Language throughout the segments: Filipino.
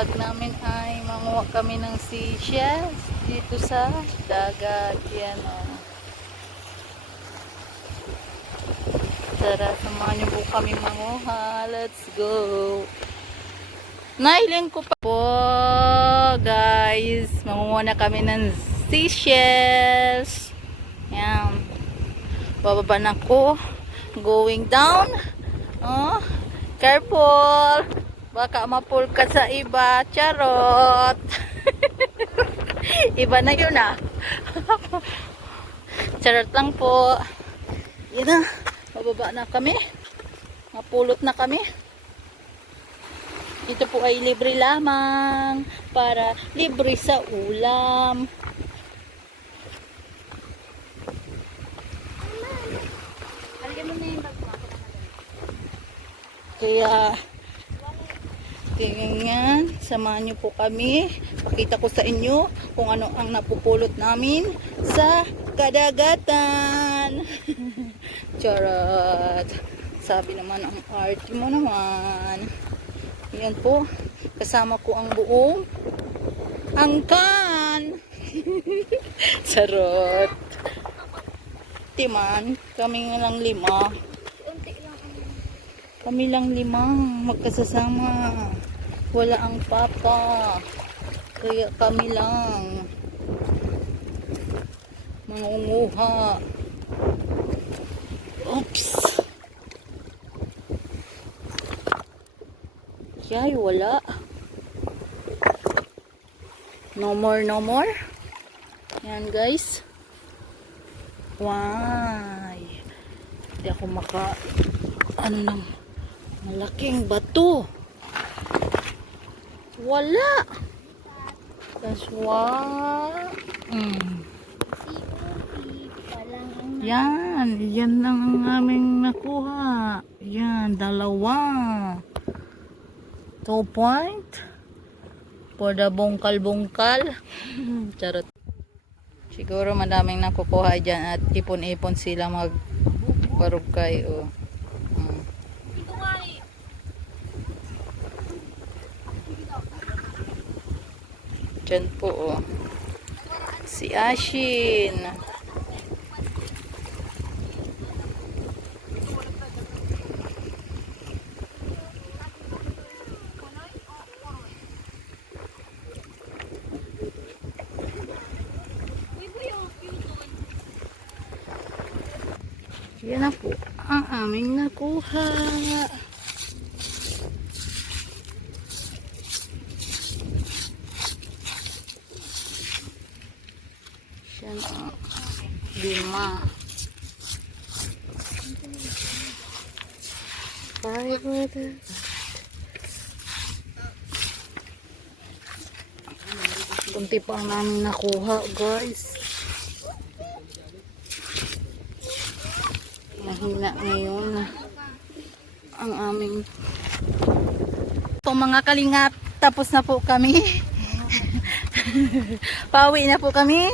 vlog namin ay manguha kami ng seashells dito sa dagat. Yan o. Tara, samahan niyo po kami manguha. Let's go. Nailing ko pa po, guys. Manguha na kami ng seashells. Yan. Bababa na ko. Going down. Oh, careful. Baka mapul ka sa iba. Charot. Iba na yun ah. Charot lang po. Yan na. Bababa na kami. Mapulot na kami. Ito po ay libre lamang. Para libre sa ulam. Kaya tingnan, samahan nyo po kami. Pakita ko sa inyo kung ano ang napupulot namin sa kadagatan. Charot. Sabi naman ang arte mo naman. Yan po. Kasama ko ang buong angkan. Charot. Timan, kami lang 5. Kami lang 5 magkasasama. Wala ang papa. Kaya kami lang mangunguha. Oops. Yay, wala. No more, no more. Yan guys. Why? Hindi ako ano lang. Malaking bato. Wala. That's why. Yan. Yan lang ang aming nakuha. Yan. 2. 2 point. For the bungkal-bungkal. Charot. Siguro madaming nakukuha dyan at ipon-ipon sila magbarugkay. Oh. Diyan po oh. Si Ashin. Yan na po ang aming nakuha. Yan o. 5. 5. Kunti pa ang namin nakuha guys. Mahina ngayon ang aming po mga kalingap. Tapos na po kami. Pauwi na po kami.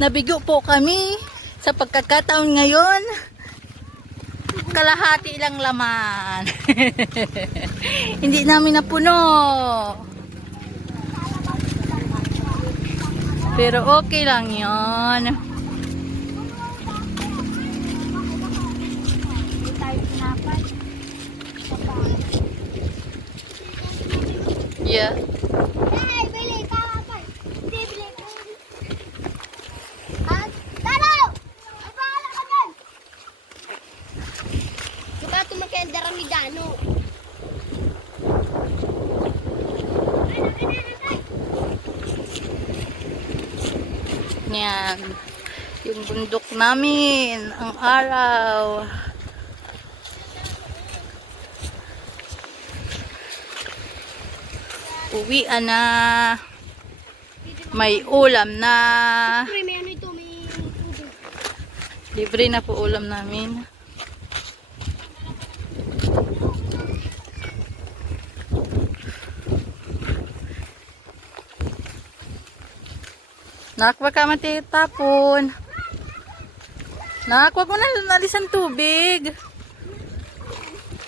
Nabigo po kami sa pagkakataon ngayon. Kalahati lang laman. Hindi namin napuno. Pero okay lang yon. Yeah. Yan. Yung bundok namin. Ang araw. Uwian na. May ulam na. Libre na po ulam namin. Nak, wag ka matitapon. Nak, wag mo na nalisan tubig.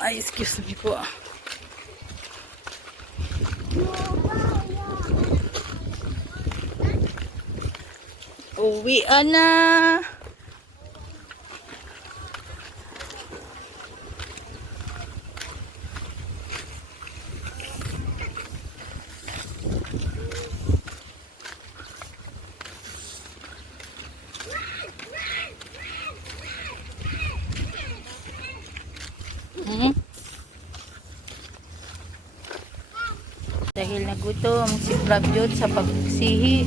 Ay, excuse me po. Uwi na. Dahil nagutom si Prabyot sa pagsihi,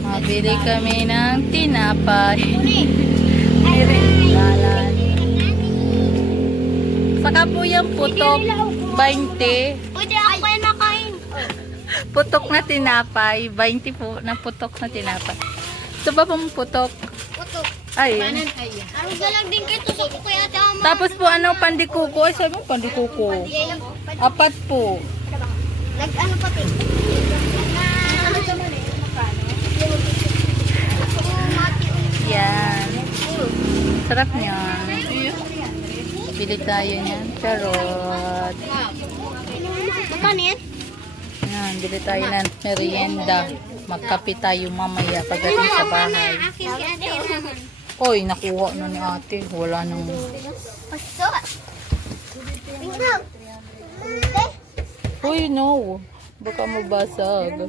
mabili kami ng tinapay. Dalan. Saka po yung putok, 20. Pwede ako yan makain. Putok na tinapay, 20 po na putok na tinapay. Ito ba pong putok? Putok. Ay. Ano na lang din kayo, tusok ko kaya tama. Tapos po ano, pandikuko? Ay, sabi mo pandikuko. 4 po. Nag-ano pati? Ano naman eh? Yan. Sarap niyan. Bili tayo niyan. Charot. Magkano yan? Yan, bili tayo ng merienda. Magkape tayo mamaya pagdating sa bahay. Akin si ate naman. Oy, nakuha na ni ate. Wala nang... Pasto. Tingnan. Uy, no. Baka mabasag.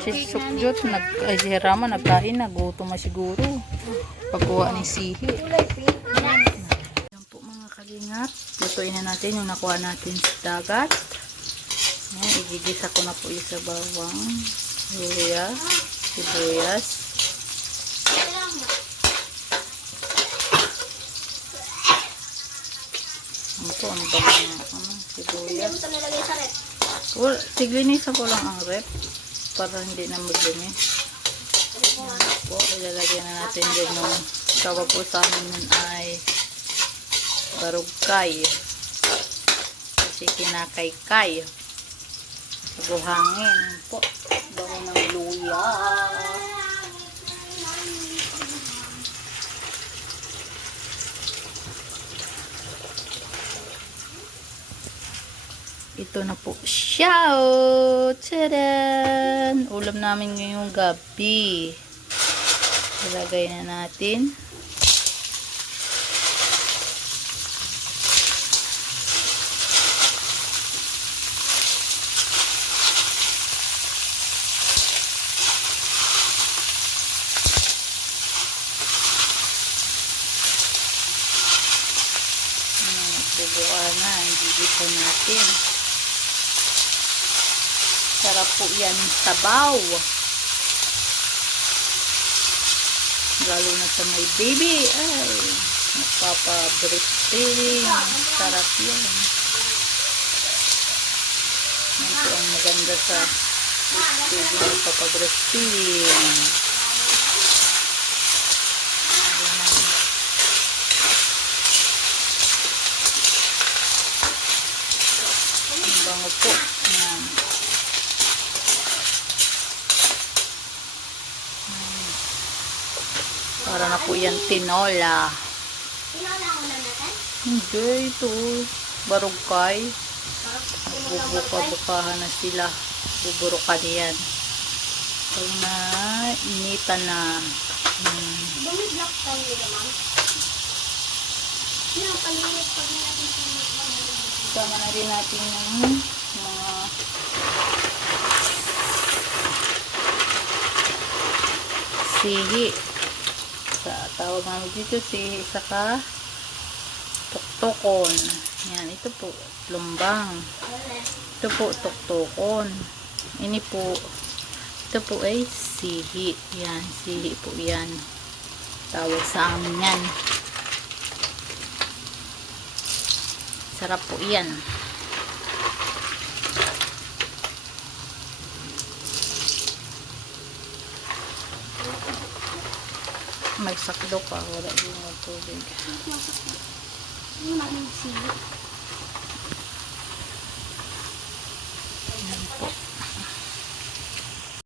Si Sukjot, ay si Rama, nagkain, nagutom na siguro. Pagkuha ni Sihi. Yan po mga kalingap. Lutuin na natin yung nakuha natin sa dagat. Yan, igigisa ko na po yung sa bawang. Sibuyas. Ano po, ang bawang sibuyas. Well, tiglinisan ko lang ang rep para hindi na magdumi. Po, ilalagyan na natin din yung tawag po sa amin nun ay barugkay. Kasi kinakaykay. Buhangin po. Bango ng luya. Ito na po siya. Tadaan! Ulam namin ngayong gabi. Ilagay na natin. Bubuan na. Gigisa natin. Sarap po yan sabaw. Lalo na sa may baby. Ay, nagpapa-breastfeeding. Sarap yan. Yan po ang maganda sa breastfeeding. Nagpapa-breastfeeding. Ang bango po. Yan. Para na po yan tinola. Tinola ko na natin? Hindi, ito. Barugkay. Bubuka-bukahan na sila. Buburukan yan. Pag na initan na. Bumidlock tayo nila, ma'am. Yung pag-init pag natin Sama na rin natin yung mga sihi. Tawag namin dito sihi saka tuktukon. Yan, ito po lumbang. Ito po tuktukon. Ini po, ito po ay sihi. Yan, sihi po yan. Tawag sa amin yan. Sarap po yan. May sakdo pa. Wala din yung tubig. yung namin sili. Yan po.